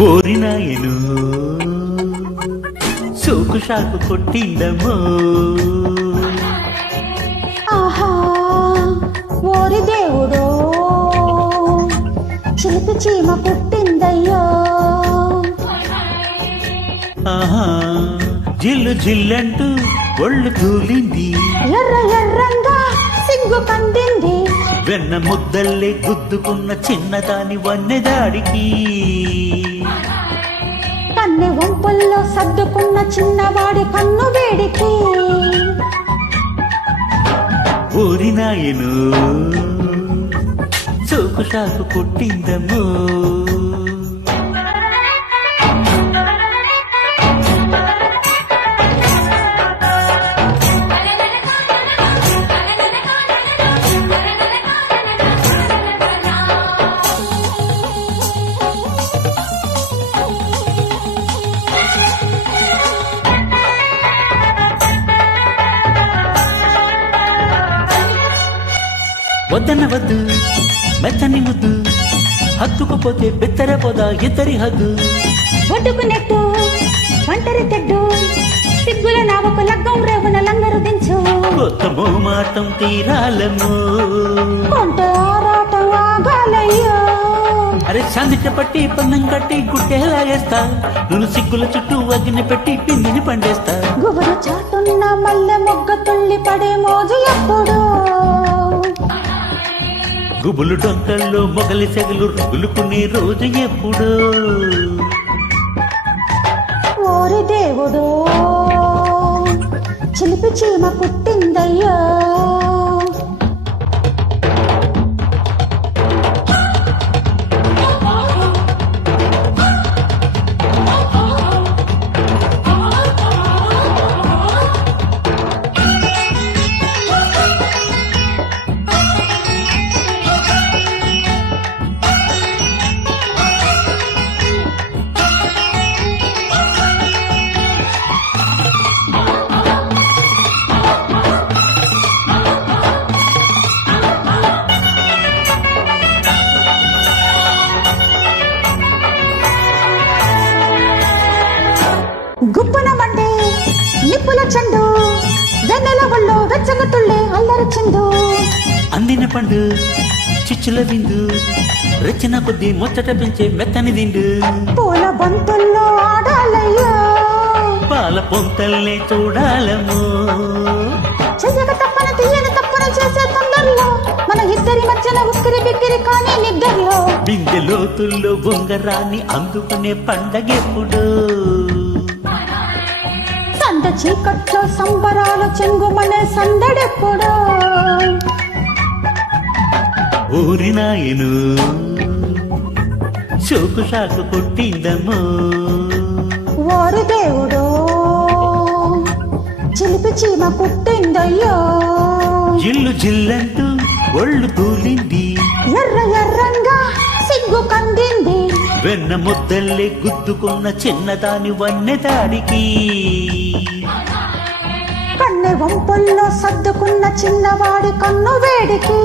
ఓరినాయను సోకు షాకు కొట్టిందమ్మో ఆహా ఓరి దేవుడో చిలిపి చీమ పుట్టిందయ్యో ఆహా జిల్లు జిల్లంటూ ఒళ్ళు తూలింది ఎర్ర ఎర్రంగా సిగ్గు కందింది వెన్న ముద్దల్లే గుద్దుకున్న చిన్నదాని వన్నెదాడికి కన్నె వంపుల్లో సర్దుకున్న చిన్నవాడి కన్ను వేడికి ఊరినాయను సోకు షాకు కొట్టిందమ్మో వద్దన్న వద్దు మెత్తని ముద్దు హత్తుకుపోతే బెత్తర పోదా ఇద్దరి హద్దు ఒడ్డుకున్నట్టు ఒంటరి తెడ్డు సిగ్గుల నావకు లగ్గం రేవున లంగరు దించు కొత్త మోమాటం తీరాలము కొంత ఆరాటం ఆగాలయ్యో అరే సందిట పట్టి పందం కట్టి గుట్టేలాగేస్తా నువ్వు సిగ్గుల చుట్టూ అగ్ని పెట్టి పిండిని పండేస్తా గుబురు చాటున్న మల్లె మొగ్గ తుల్లి పడే మోజు ఎప్పుడు గుబులు డొంకల్లో మొగలి సెగలు రుగులుకునే రోజు ఎప్పుడు ఓరి దేవుడో చిలిపి చీమ పుట్టిందయ్యో గుప్పన మండే నిప్పుల చెండు వెన్నెల ఒళ్ళో వెచ్చగ తుళ్ళే అల్లరి చిందు అందిన పండు చిచ్చుల విందు రెచ్చిన కొద్దీ ముచ్చట పెంచే మెత్తని దిండు పూల బంతుల్లో ఆడాలయ్యో పాల పొంతల్నే చూడాలము చెయ్యక తప్పన తీయని తప్పన చేసే తొందరలో మన ఇద్దరి మధ్యన ఉక్కిరి బిక్కిరి కానీ నిద్రలో బిందె లోతుల్లో బొంగరాన్ని అందుకునే పండగెప్పుడు సంద చీకట్లో సంబరాల చెంగుమనే సందడెప్పుడు ఊరినాయను సోకు షాకు కొట్టిందమ్మో ఓరి దేవుడో చిలిపి చీమ పుట్టిందయ్యో జిల్లు జిల్లంటూ ఒళ్ళు తూలింది ఎర్ర ఎర్రంగా సిగ్గు కందింది వెన్న ముద్దల్లే గుద్దుకున్న చిన్నదాని వన్నెదాడికి కన్నె వంపుల్లో సర్దుకున్న చిన్నవాడి కన్ను వేడికి